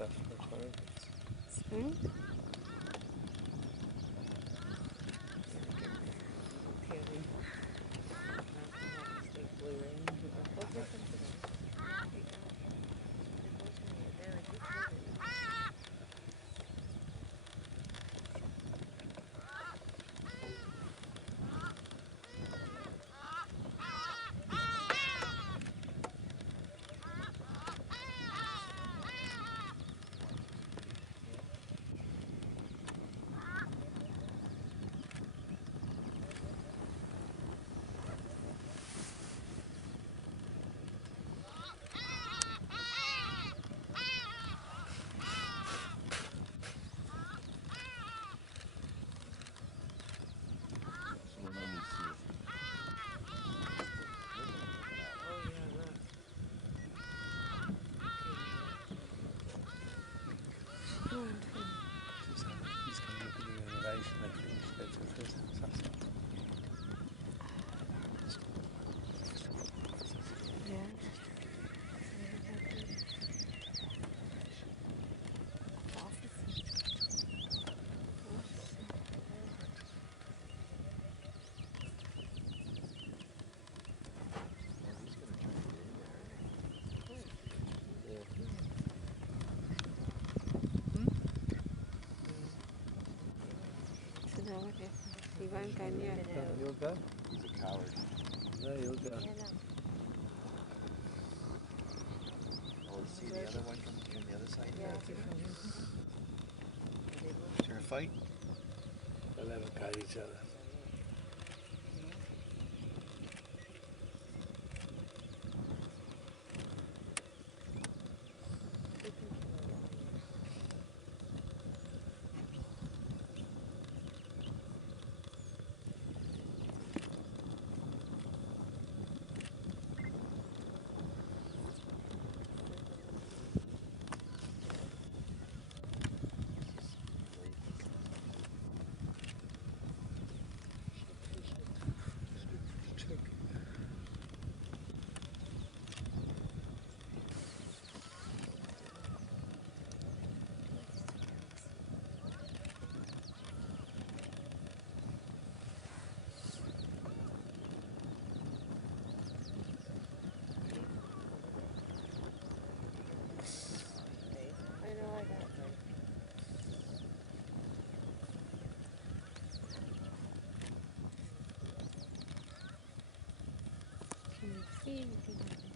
Hmm? He's coming up with the renovation they finished go to the first house. Yeah. So now what happens? He won't go near it. You'll go? He's a coward. No, you'll go. Oh, see the other one coming from the other side? Yeah. Is there a fight? They'll never guide each other. I know I got it. Can you see anything?